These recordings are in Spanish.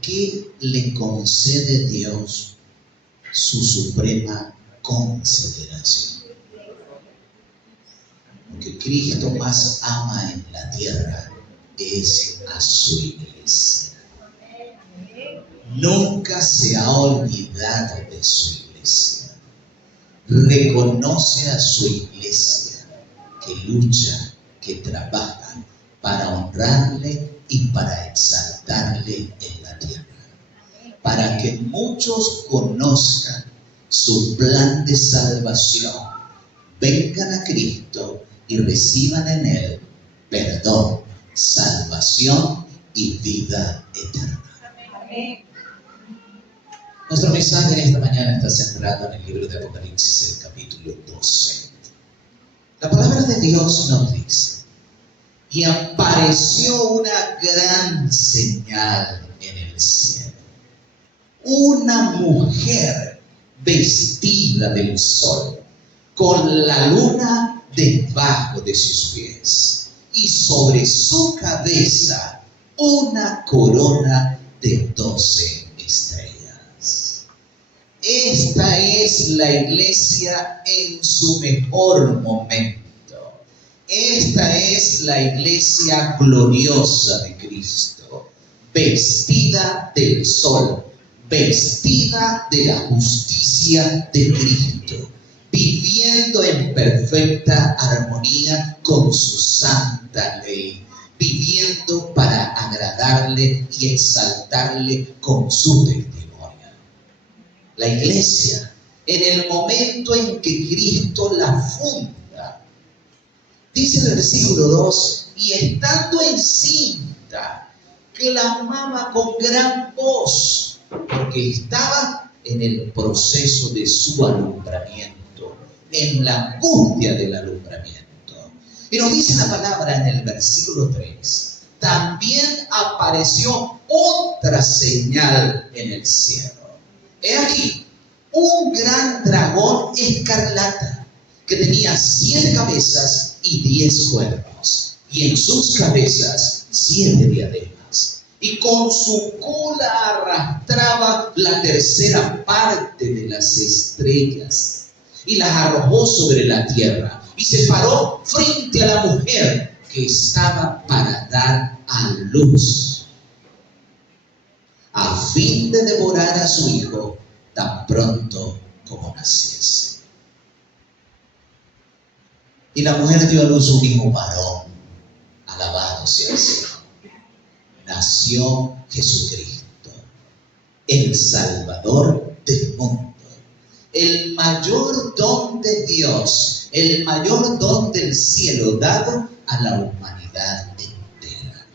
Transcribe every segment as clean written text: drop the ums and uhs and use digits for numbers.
qué le concede Dios su suprema consideración? Lo que Cristo más ama en la tierra es a su iglesia. Nunca se ha olvidado de su iglesia. Reconoce a su iglesia que lucha, que trabaja para honrarle y para exaltarle en la tierra. Para que muchos conozcan su plan de salvación, vengan a Cristo y reciban en Él perdón, salvación y vida eterna. Amén. Nuestro mensaje en esta mañana está centrado en el libro de Apocalipsis, el capítulo 12. La palabra de Dios nos dice: y apareció una gran señal en el cielo. Una mujer vestida del sol, con la luna debajo de sus pies, y sobre su cabeza una corona de 12 estrellas. Esta es la iglesia en su mejor momento. Esta es la iglesia gloriosa de Cristo, vestida del sol, vestida de la justicia de Cristo, viviendo en perfecta armonía con su santa ley, viviendo para agradarle y exaltarle con su testimonio. La iglesia, en el momento en que Cristo la funda, dice el versículo 2, y estando encinta, clamaba con gran voz, porque estaba en el proceso de su alumbramiento, en la angustia del alumbramiento. Y nos dice la palabra en el versículo 3, también apareció otra señal en el cielo. He aquí, un gran dragón escarlata, que tenía 7 cabezas y 10 cuernos, y en sus cabezas 7 diademas, y con su cola arrastraba la tercera parte de las estrellas, y las arrojó sobre la tierra, y se paró frente a la mujer que estaba para dar a luz, a fin de devorar a su hijo tan pronto como naciese. Y la mujer dio a luz un hijo varón, alabado sea el Señor. Nació Jesucristo, el Salvador del mundo, el mayor don de Dios, el mayor don del cielo dado a la humanidad entera.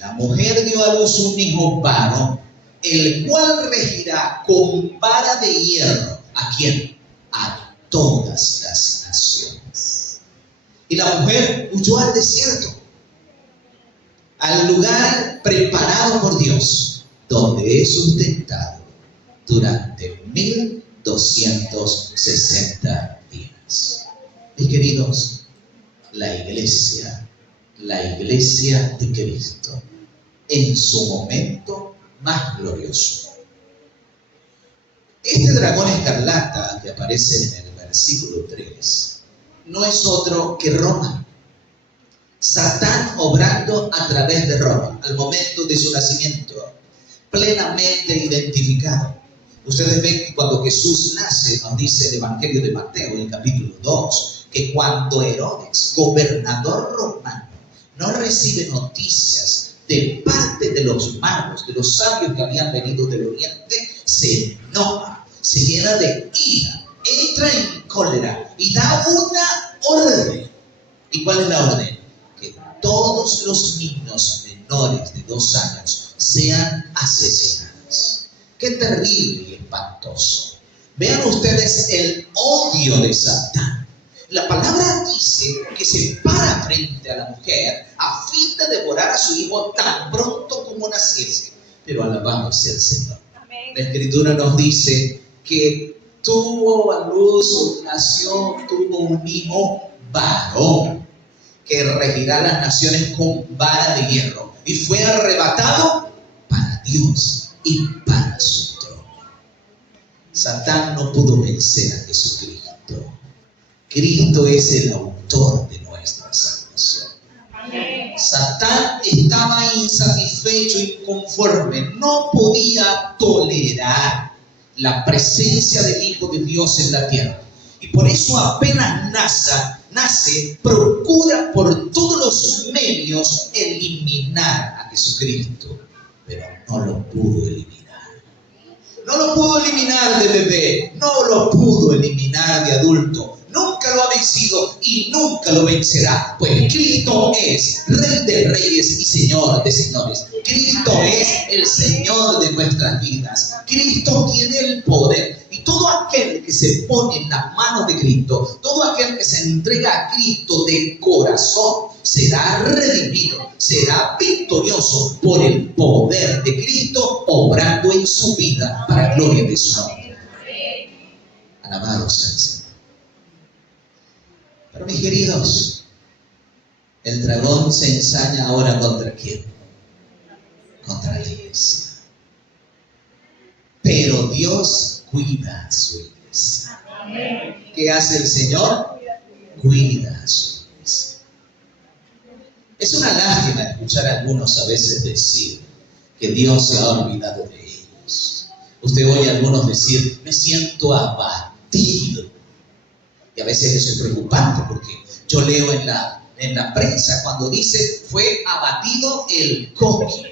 La mujer dio a luz un hijo varón, el cual regirá con vara de hierro. ¿A quién? A todas las naciones. Y la mujer huyó al desierto, al lugar preparado por Dios, donde es sustentado durante 1260 días. Mis queridos, la iglesia de Cristo, en su momento más glorioso. Este dragón escarlata que aparece en el versículo 3 no es otro que Roma. Satán obrando a través de Roma al momento de su nacimiento, plenamente identificado. Ustedes ven que cuando Jesús nace, nos dice el Evangelio de Mateo, en el capítulo 2, que cuando Herodes, gobernador romano, no recibe noticias de parte de los magos, de los sabios que habían venido del oriente, se enoja, se llena de ira, entra en cólera y da una orden. ¿Y cuál es la orden? Que todos los niños menores de 2 años sean asesinados. Qué terrible y espantoso. Vean ustedes el odio de Satán. La palabra dice que se para frente a la mujer a fin de devorar a su hijo tan pronto como naciese. Pero alabamos al Señor. Amén. La Escritura nos dice que tuvo a luz, tuvo un hijo varón, que regirá las naciones con vara de hierro, y fue arrebatado para Dios. y para su trono. Satán no pudo vencer a Jesucristo. Cristo es el autor de nuestra salvación. Satán estaba insatisfecho, inconforme, no podía tolerar la presencia del Hijo de Dios en la tierra. Y por eso apenas nace, procura por todos los medios eliminar a Jesucristo, pero no lo pudo eliminar. No lo pudo eliminar de bebé, no lo pudo eliminar de adulto. Nunca lo ha vencido y nunca lo vencerá, pues Cristo es Rey de reyes y Señor de señores. Cristo es el Señor de nuestras vidas. Cristo tiene el poder, y todo aquel que se pone en las manos de Cristo, todo aquel que se entrega a Cristo de corazón, será redimido, será victorioso por el poder de Cristo obrando en su vida para gloria de su nombre. Alabado sea el Señor. Pero mis queridos, el dragón se ensaña ahora ¿contra quién? Contra la iglesia. Pero Dios cuida a su iglesia. ¿Qué hace el Señor? Cuida a su iglesia. Es una lástima escuchar a algunos a veces decir que Dios se ha olvidado de ellos. Usted oye a algunos decir, me siento abatido. Y a veces eso es preocupante, porque yo leo en la prensa cuando dice, fue abatido el Coqui,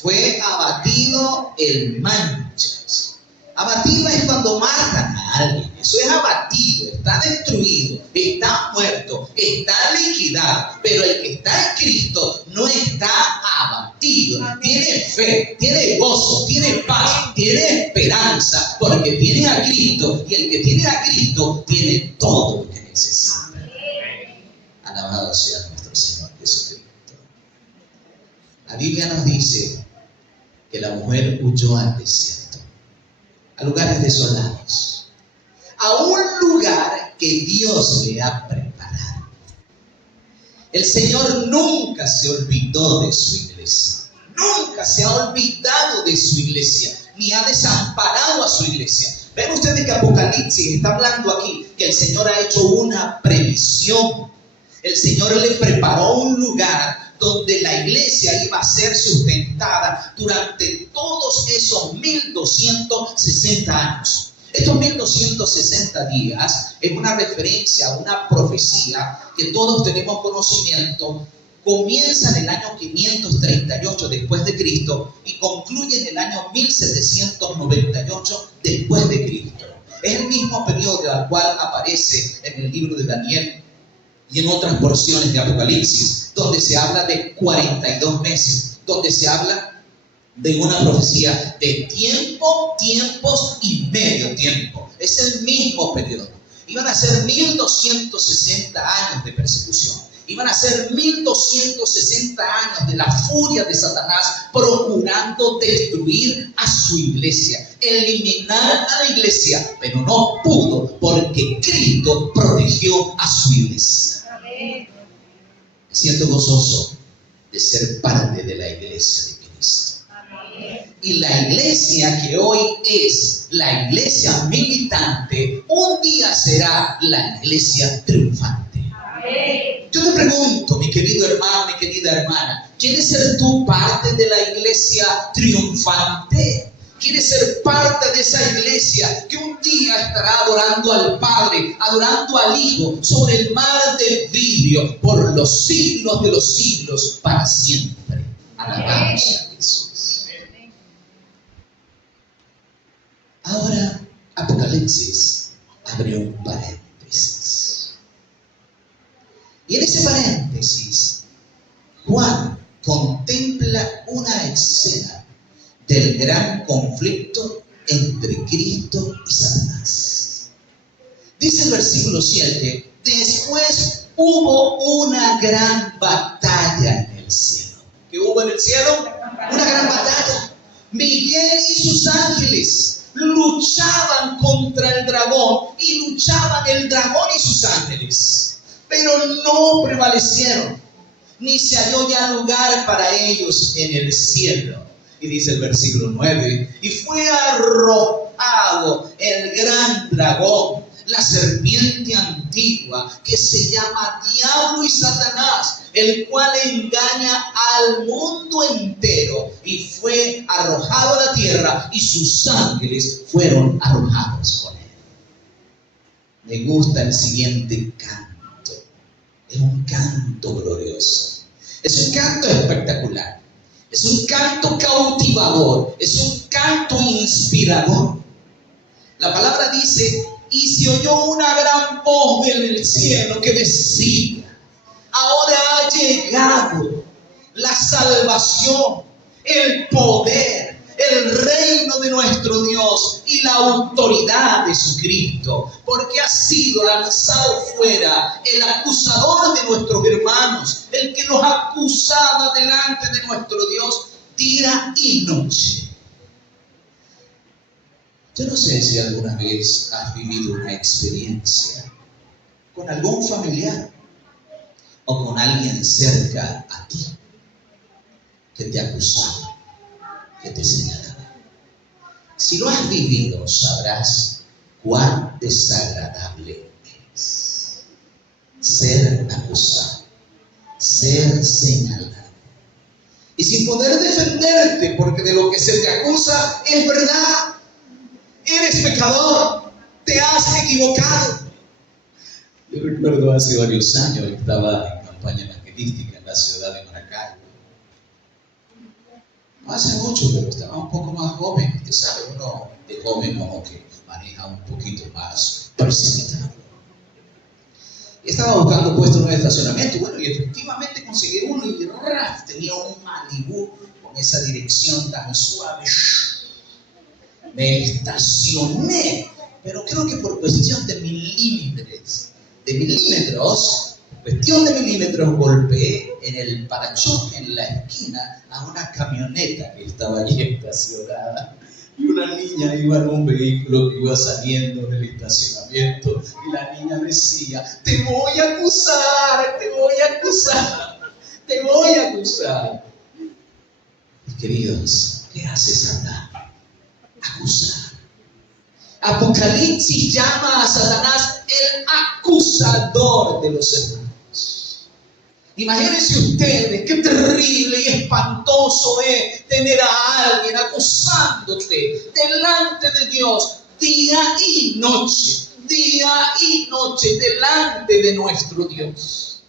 fue abatido el Manchas. Abatido es cuando matan a alguien, eso es abatido, está destruido, está muerto, está liquidado. Pero el que está en Cristo no está abatido, tiene fe, tiene gozo, tiene paz, tiene esperanza, porque tiene a Cristo, y el que tiene a Cristo tiene todo lo que necesita. Alabado sea nuestro Señor Jesucristo. La Biblia nos dice que la mujer huyó al desierto, a lugares desolados, a un lugar que Dios le ha preparado. El Señor nunca se olvidó de su iglesia, nunca se ha olvidado de su iglesia, ni ha desamparado a su iglesia. Ven ustedes que Apocalipsis está hablando aquí que el Señor ha hecho una previsión. El Señor le preparó un lugar donde la iglesia iba a ser sustentada durante todos esos 1260 años. Estos 1260 días es una referencia a una profecía que todos tenemos conocimiento. Comienza en el año 538 después de Cristo y concluye en el año 1798 después de Cristo. Es el mismo periodo al cual aparece en el libro de Daniel y en otras porciones de Apocalipsis, donde se habla de 42 meses, donde se habla de una profecía de tiempo, tiempos y medio tiempo. Es el mismo periodo. Iban a ser 1260 años de persecución. Iban a ser 1260 años de la furia de Satanás procurando destruir a su iglesia, eliminar a la iglesia, pero no pudo porque Cristo protegió a su iglesia. Me siento gozoso de ser parte de la iglesia de Cristo. Y la iglesia que hoy es la iglesia militante, un día será la iglesia triunfante. Yo te pregunto, mi querido hermano, mi querida hermana, ¿quieres ser tú parte de la iglesia triunfante? ¿Quieres ser parte de esa iglesia que un día estará adorando al Padre, adorando al Hijo sobre el mar de vidrio por los siglos de los siglos para siempre? Alabamos a Jesús. Ahora Apocalipsis abre un paréntesis. Y en ese paréntesis, Juan contempla una escena del gran conflicto entre Cristo y Satanás. Dice el versículo 7, después hubo una gran batalla en el cielo. ¿Qué hubo en el cielo? Una gran batalla. Miguel y sus ángeles luchaban contra el dragón, y luchaban el dragón y sus ángeles. Pero no prevalecieron, ni se halló ya lugar para ellos en el cielo. Y dice el versículo 9, y fue arrojado el gran dragón, la serpiente antigua, que se llama Diablo y Satanás, el cual engaña al mundo entero, y fue arrojado a la tierra, y sus ángeles fueron arrojados con él. Me gusta el siguiente canto. Es un canto glorioso. Es un canto espectacular. Es un canto cautivador. Es un canto inspirador. La palabra dice, y se oyó una gran voz en el cielo que decía, ahora ha llegado la salvación, el poder, el reino de nuestro Dios y la autoridad de su Cristo, porque ha sido lanzado fuera el acusador de nuestros hermanos, el que nos acusaba delante de nuestro Dios día y noche. Yo no sé si alguna vez has vivido una experiencia con algún familiar o con alguien cerca a ti que te acusaba, que te señalaba. Si lo has vivido, sabrás cuán desagradable es ser acusado, ser señalado. Y sin poder defenderte, porque de lo que se te acusa es verdad. Eres pecador, te has equivocado. Yo recuerdo hace varios años, estaba en campaña evangelística en la ciudad de Maracaibo. No hace mucho, pero estaba un poco más joven. Usted sabe, uno de joven como que maneja un poquito más precipitado. Y estaba buscando puesto en un estacionamiento. Bueno, y efectivamente conseguí uno y tenía un Malibu con esa dirección tan suave. Me estacioné, pero creo que por cuestión de milímetros, golpeé en el parachoque en la esquina a una camioneta que estaba allí estacionada. Y una niña iba en un vehículo que iba saliendo del estacionamiento y la niña decía, te voy a acusar, te voy a acusar, te voy a acusar. Y queridos, ¿qué hace Satanás? Acusar. Apocalipsis llama a Satanás el acusador de los hermanos. Imagínense ustedes qué terrible y espantoso es tener a alguien acusándote delante de Dios día y noche delante de nuestro Dios.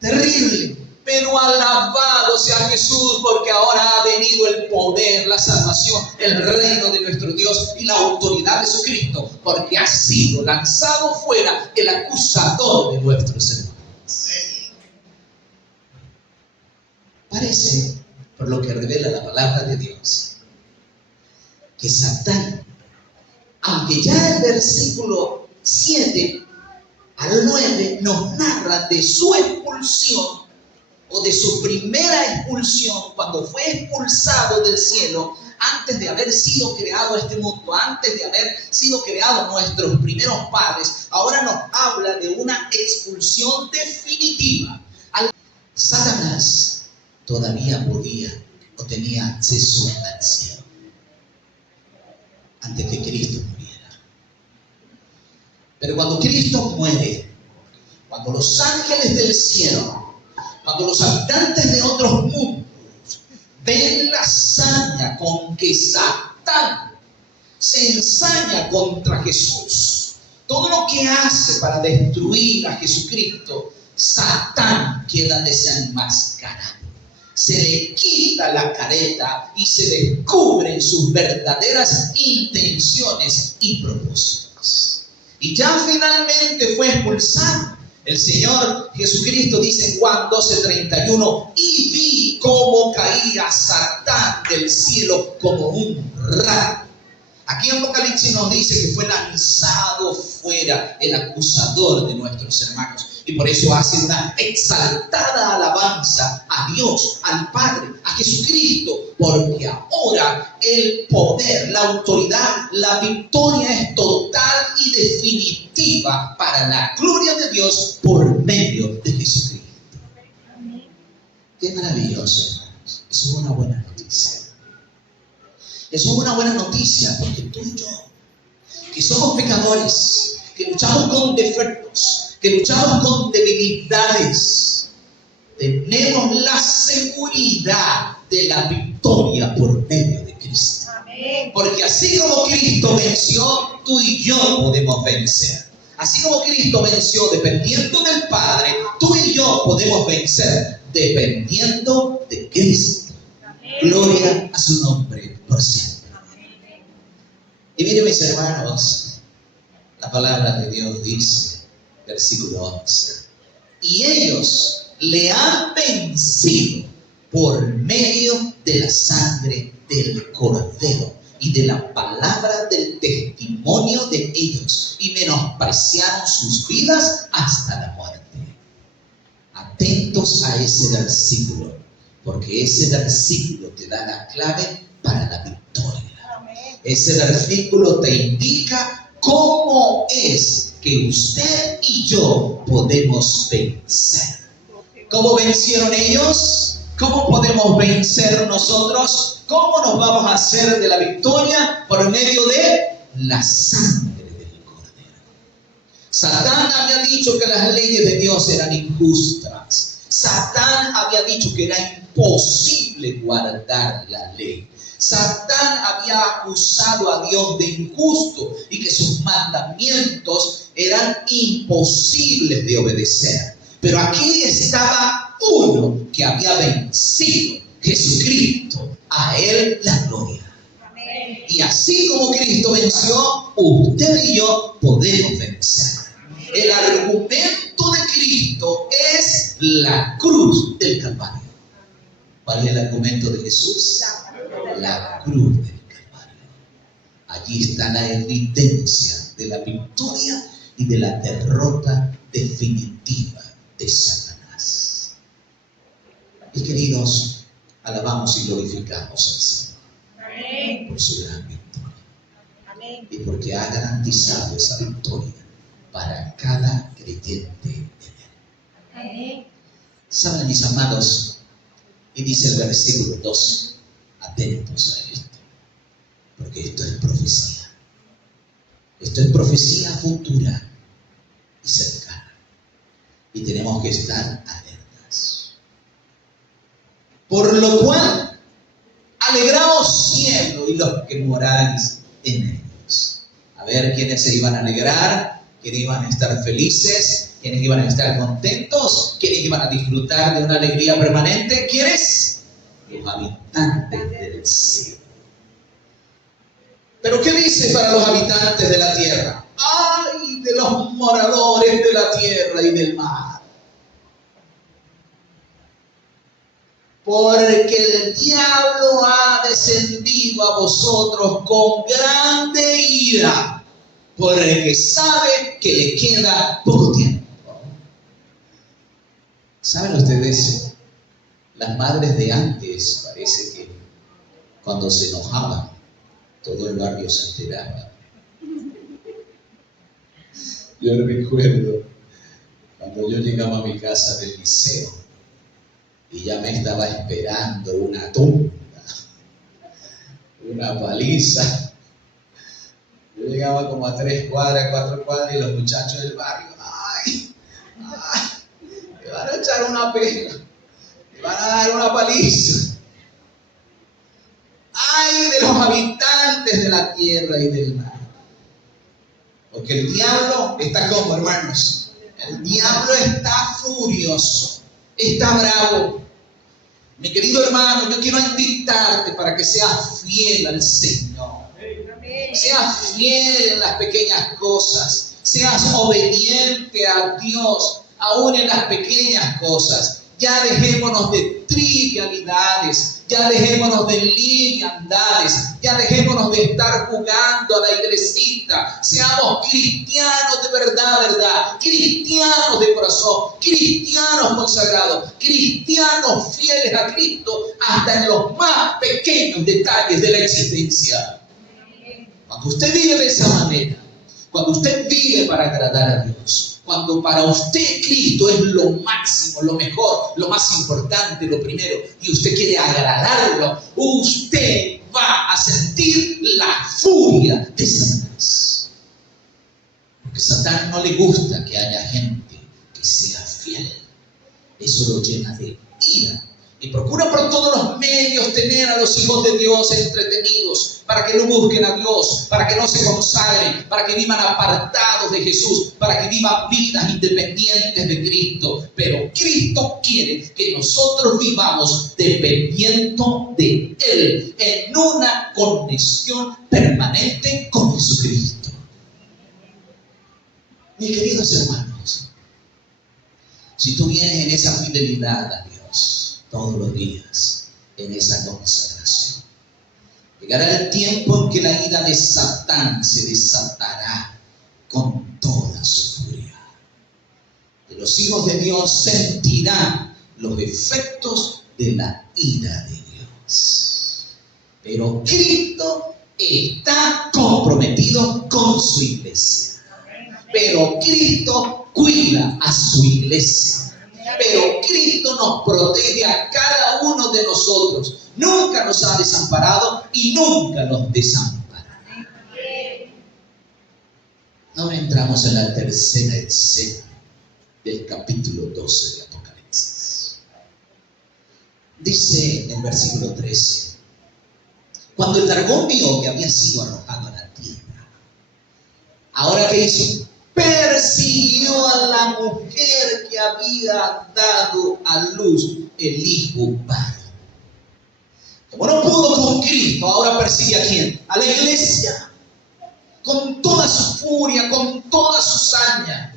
Terrible. Pero alabado sea Jesús, porque ahora ha venido el poder, la salvación, el reino de nuestro Dios y la autoridad de su Cristo, porque ha sido lanzado fuera el acusador de nuestros hermanos. Parece, por lo que revela la palabra de Dios, que Satán, aunque ya el versículo 7 al 9 nos narra de su expulsión, o de su primera expulsión, cuando fue expulsado del cielo, antes de haber sido creado este mundo, antes de haber sido creados nuestros primeros padres, ahora nos habla de una expulsión definitiva. Satanás todavía podía o tenía acceso al cielo antes que Cristo muriera. Pero cuando Cristo muere, cuando los ángeles del cielo, cuando los habitantes de otros mundos ven la hazaña con que Satán se ensaña contra Jesús, todo lo que hace para destruir a Jesucristo, Satán queda desenmascarado. Se le quita la careta y se descubren sus verdaderas intenciones y propósitos. Y ya finalmente fue expulsado. El Señor Jesucristo dice en Juan 12:31, y vi cómo caía Satán del cielo como un rayo. Aquí en Apocalipsis nos dice que fue lanzado fuera el acusador de nuestros hermanos. Y por eso hace una exaltada alabanza a Dios, al Padre, a Jesucristo, porque ahora el poder, la autoridad, la victoria es total y definitiva para la gloria de Dios por medio de Jesucristo. Qué maravilloso, hermanos. Es una buena noticia. Eso es una buena noticia, porque tú y yo, que somos pecadores, que luchamos con defectos, que luchamos con debilidades, tenemos la seguridad de la victoria por medio de Cristo. Amén. Porque así como Cristo venció, tú y yo podemos vencer. Así como Cristo venció dependiendo del Padre, tú y yo podemos vencer dependiendo de Cristo. Amén. Gloria a su nombre por siempre. Amén. Y miren, mis hermanos, la palabra de Dios dice, versículo 11, y ellos le han vencido por medio de la sangre del Cordero y de la palabra del testimonio de ellos, y menospreciaron sus vidas hasta la muerte. Atentos a ese versículo, porque ese versículo te da la clave para la victoria. Ese versículo te indica cómo es que usted y yo podemos vencer. ¿Cómo vencieron ellos? ¿Cómo podemos vencer nosotros? ¿Cómo nos vamos a hacer de la victoria? Por medio de la sangre del Cordero. Satán había dicho que las leyes de Dios eran injustas. Satán había dicho que era imposible guardar la ley. Satán había acusado a Dios de injusto y que sus mandamientos eran imposibles de obedecer. Pero aquí estaba uno que había vencido, Jesucristo. A Él la gloria. Amén. Y así como Cristo venció, usted y yo podemos vencer. El argumento de Cristo es la cruz del Calvario. ¿Cuál es el argumento de Jesús? La cruz del Calvario. Allí está la evidencia de la victoria y de la derrota definitiva de Satanás. Y queridos, alabamos y glorificamos al Señor. Amén. Por su gran victoria. Amén. Y porque ha garantizado esa victoria para cada creyente en Él. Amén. Saben, mis amados, y dice el versículo 2, atentos a esto, porque esto es profecía. Esto es profecía futura y cercana. Y tenemos que estar alertas. Por lo cual, alegraos cielo y los que moráis en ellos. A ver, ¿quiénes se iban a alegrar? ¿Quiénes iban a estar felices? ¿Quiénes iban a estar contentos? ¿Quiénes iban a disfrutar de una alegría permanente? ¿Quiénes? Los habitantes del cielo. ¿Pero qué dice para los habitantes de la tierra? ¡Ay de los moradores de la tierra y del mar! Porque el diablo ha descendido a vosotros con grande ira, porque sabe que le queda poco tiempo. ¿Saben ustedes? Las madres de antes parece que cuando se enojaban, todo el barrio se enteraba. Yo recuerdo cuando yo llegaba a mi casa del liceo y ya me estaba esperando una tumba, una paliza. Yo llegaba como a 3 cuadras, 4 cuadras y los muchachos del barrio, ¡ay! Me van a echar una pela, me van a dar una paliza. ¡Ay de los habitantes de la tierra y del mar! Porque el diablo está como, hermanos. El diablo está furioso, está bravo. Mi querido hermano, yo quiero invitarte para que seas fiel al Señor. Seas fiel en las pequeñas cosas. Seas obediente a Dios, aún en las pequeñas cosas. Ya dejémonos de trivialidades, ya dejémonos de liviandades, ya dejémonos de estar jugando a la iglesita. Seamos cristianos de verdad, cristianos de corazón, cristianos consagrados, cristianos fieles a Cristo hasta en los más pequeños detalles de la existencia. Cuando usted vive de esa manera, cuando usted vive para agradar a Dios, cuando para usted Cristo es lo máximo, lo mejor, lo más importante, lo primero, y usted quiere agradarlo, usted va a sentir la furia de Satanás. Porque a Satán no le gusta que haya gente que sea fiel. Eso lo llena de ira. Y procura por todos los medios tener a los hijos de Dios entretenidos, para que no busquen a Dios, para que no se consagren, para que vivan apartados de Jesús, para que vivan vidas independientes de Cristo. Pero Cristo quiere que nosotros vivamos dependiendo de Él, en una conexión permanente con Jesucristo. Mis queridos hermanos, si tú vienes en esa fidelidad a Dios todos los días, en esa consagración, llegará el tiempo en que la ira de Satán se desatará con toda su furia. Y los hijos de Dios sentirán los efectos de la ira de Dios. Pero Cristo está comprometido con su iglesia. Pero Cristo cuida a su iglesia. Pero Cristo nos protege a cada uno de nosotros. Nunca nos ha desamparado y nunca nos desamparará. Ahora entramos en la tercera escena del capítulo 12 de Apocalipsis. Dice en el versículo 13: cuando el dragón vio que había sido arrojado a la tierra, ¿ahora qué hizo? Persiguió a la mujer que había dado a luz el hijo varón. Como no pudo con Cristo, ahora persigue ¿a quién? A la iglesia, con toda su furia, con toda su saña.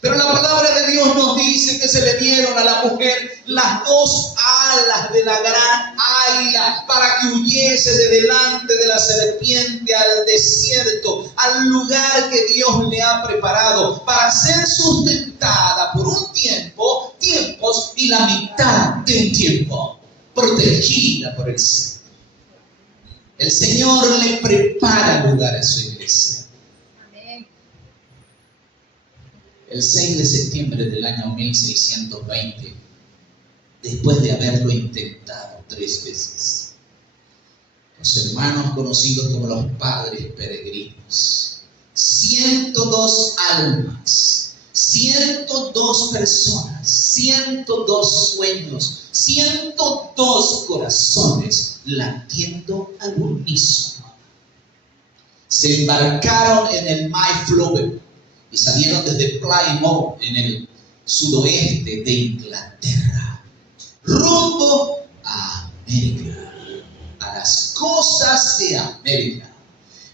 Pero la palabra de Dios nos dice que se le dieron a la mujer las dos alas de la gran águila para que huyese de delante de la serpiente al desierto, al lugar que Dios le ha preparado para ser sustentada por un tiempo, tiempos y la mitad de un tiempo, protegida por el Señor. El Señor le prepara lugar a su iglesia. El 6 de septiembre del año 1620, después de haberlo intentado 3 veces, los hermanos conocidos como los padres peregrinos, 102 almas, 102 personas, 102 sueños, 102 corazones latiendo al unísono, se embarcaron en el Mayflower y salieron desde Plymouth, en el sudoeste de Inglaterra, rumbo a América, a las costas de América.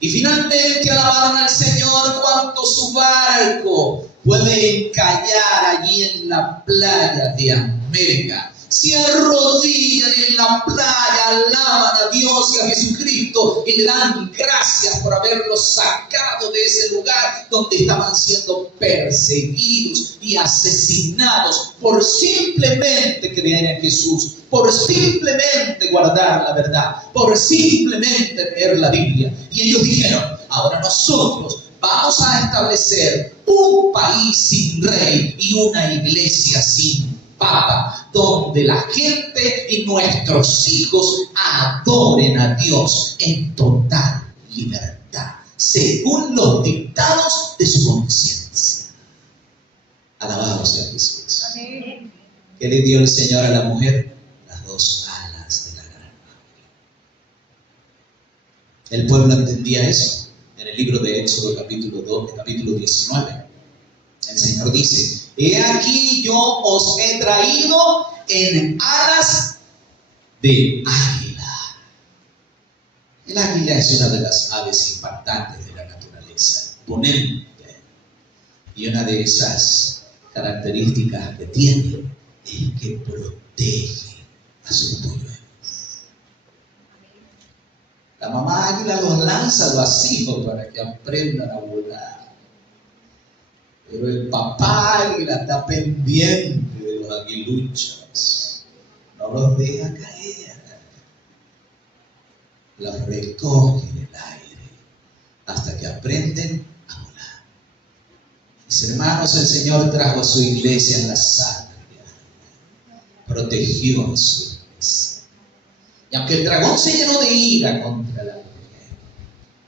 Y finalmente alabaron al Señor cuanto su barco puede encallar allí en la playa de América. Se arrodillan en la playa, alaban a Dios y a Jesucristo y le dan gracias por haberlos sacado de ese lugar donde estaban siendo perseguidos y asesinados por simplemente creer en Jesús, por simplemente guardar la verdad, por simplemente leer la Biblia. Y ellos dijeron: ahora nosotros vamos a establecer un país sin rey y una iglesia sin papa, donde la gente y nuestros hijos adoren a Dios en total libertad, según los dictados de su conciencia. Alabado sea Jesús. Amén. ¿Qué le dio el Señor a la mujer? Las dos alas de la gran águila. El pueblo entendía eso. En el libro de Éxodo capítulo 2, capítulo 19, el Señor dice: he aquí yo os he traído en alas de águila. El águila es una de las aves impactantes de la naturaleza, imponente. Y una de esas características que tiene es que protege a sus polluelos. La mamá águila los lanza a los hijos para que aprendan a volar. Pero el papá águila está pendiente de los aguiluchos. No los deja caer. Los recoge en el aire hasta que aprenden a volar. Mis hermanos, el Señor trajo a su iglesia en la sangre. Protegió a su iglesia. Y aunque el dragón se llenó de ira contra la mujer,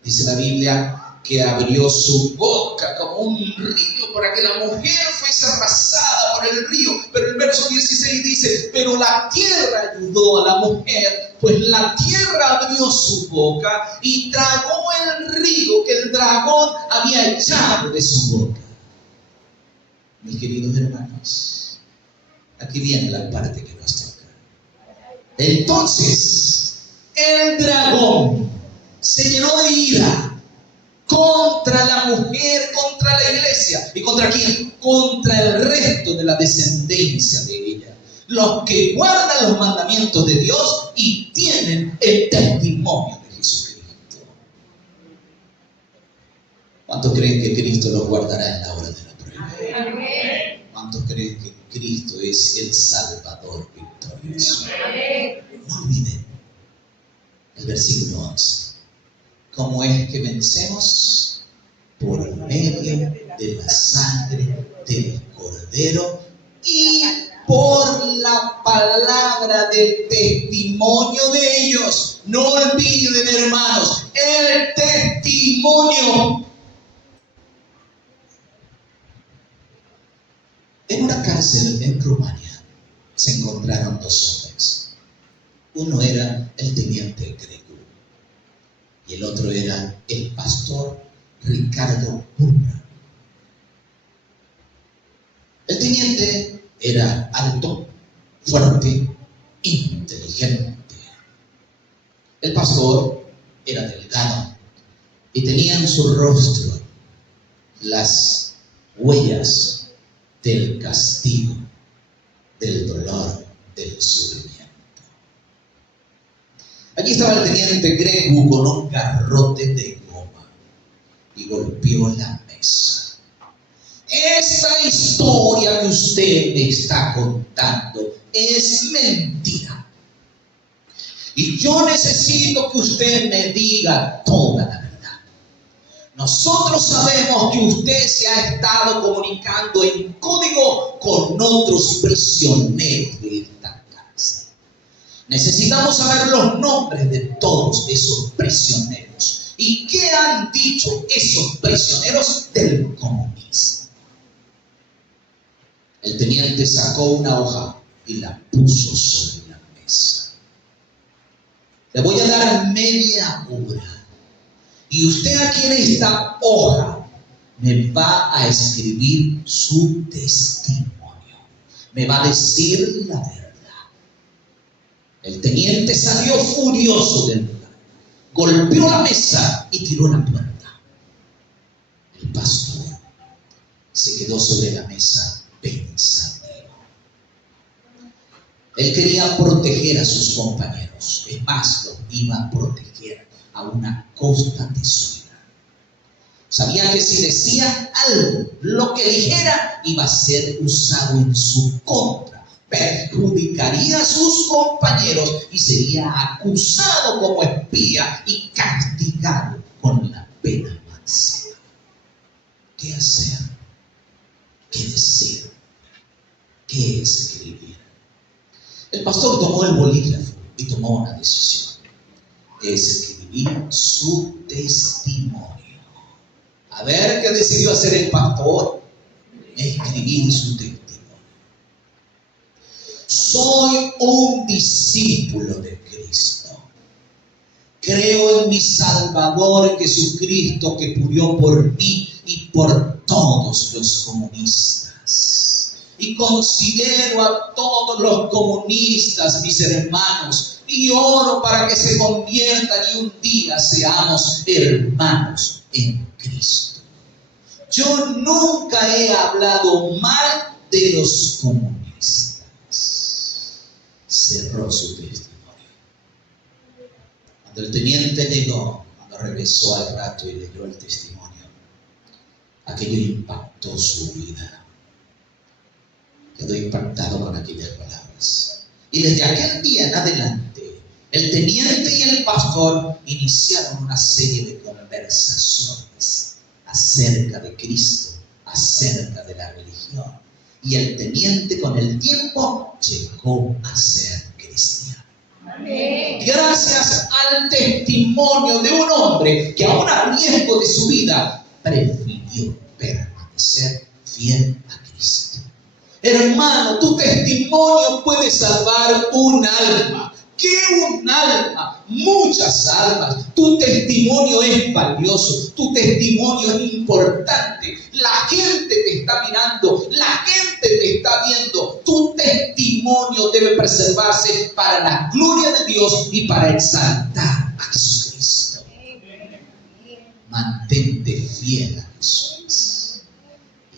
dice la Biblia que abrió su boca como un río para que la mujer fuese arrasada por el río. Pero el verso 16 dice: pero la tierra ayudó a la mujer, pues la tierra abrió su boca y tragó el río que el dragón había echado de su boca. Mis queridos hermanos, aquí viene la parte que nos toca. Entonces, el dragón se llenó de ira contra la mujer, contra la iglesia. ¿Y contra quién? Contra el resto de la descendencia de ella, los que guardan los mandamientos de Dios y tienen el testimonio de Jesucristo. ¿Cuántos creen que Cristo los guardará en la hora de la prueba? ¿Cuántos creen que Cristo es el Salvador victorioso? No olviden el versículo 11. ¿Cómo es que vencemos? Por medio de la sangre del Cordero y por la palabra del testimonio de ellos. No olviden, hermanos, el testimonio. En una cárcel en Rumania se encontraron dos hombres. Uno era el teniente Greco y el otro era el pastor Ricardo Burna. El teniente era alto, fuerte, inteligente. El pastor era delgado y tenía en su rostro las huellas del castigo, del dolor, del sufrimiento. Allí estaba el teniente Greco con un garrote de goma y golpeó la mesa. Esa historia que usted me está contando es mentira. Y yo necesito que usted me diga toda la verdad. Nosotros sabemos que usted se ha estado comunicando en código con otros prisioneros de esta cárcel. Necesitamos saber los nombres de todos esos prisioneros. ¿Y qué han dicho esos prisioneros del comunismo? El teniente sacó una hoja y la puso sobre la mesa. Le voy a dar media hora. Y usted aquí en esta hoja me va a escribir su testimonio. Me va a decir la verdad. El teniente salió furioso del lugar. Golpeó la mesa y tiró la puerta. El pastor se quedó sobre la mesa pensativo. Él quería proteger a sus compañeros. Es más, los iba a proteger a una costa de su vida. Sabía que si decía algo, lo que dijera iba a ser usado en su contra, perjudicaría a sus compañeros y sería acusado como espía y castigado con la pena máxima. ¿Qué hacer? ¿Qué decir? ¿Qué escribir? El pastor tomó el bolígrafo y tomó una decisión. Escribir su testimonio. A ver, ¿qué decidió hacer el pastor? Escribir su testimonio. Soy un discípulo de Cristo. Creo en mi Salvador Jesucristo, que murió por mí y por todos los comunistas. Y considero a todos los comunistas mis hermanos y oro para que se conviertan y un día seamos hermanos en Cristo. Yo nunca he hablado mal de los comunistas. Cerró su testimonio. Cuando el teniente llegó, cuando regresó al rato y leyó el testimonio, aquello impactó su vida. Quedó impactado con aquellas palabras. Y desde aquel día en adelante, el teniente y el pastor iniciaron una serie de conversaciones acerca de Cristo, acerca de la religión. Y el teniente con el tiempo llegó a ser cristiano. Gracias al testimonio de un hombre que aún a riesgo de su vida prefirió permanecer fiel a Cristo. Hermano, tu testimonio puede salvar un alma. ¿Qué un alma? Muchas almas. Tu testimonio es valioso. Tu testimonio es importante. La gente te está mirando. La gente te está viendo. Tu testimonio debe preservarse para la gloria de Dios y para exaltar a Jesucristo. Mantente fiel a Jesús.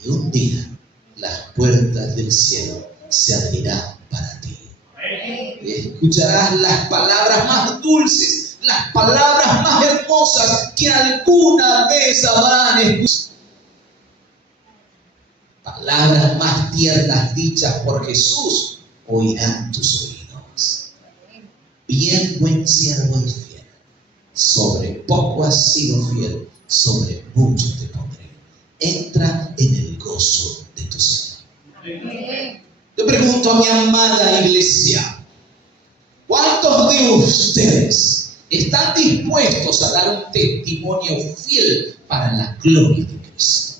Y un día las puertas del cielo se abrirán para ti. Escucharás las palabras más dulces, las palabras más hermosas que alguna vez habrán escuchado. Palabras más tiernas dichas por Jesús oirán tus oídos. Bien, buen siervo y fiel. Sobre poco has sido fiel, sobre mucho te pondré. Entra en el gozo de tu Señor. Yo pregunto a mi amada iglesia, ¿cuántos de ustedes están dispuestos a dar un testimonio fiel para la gloria de Cristo?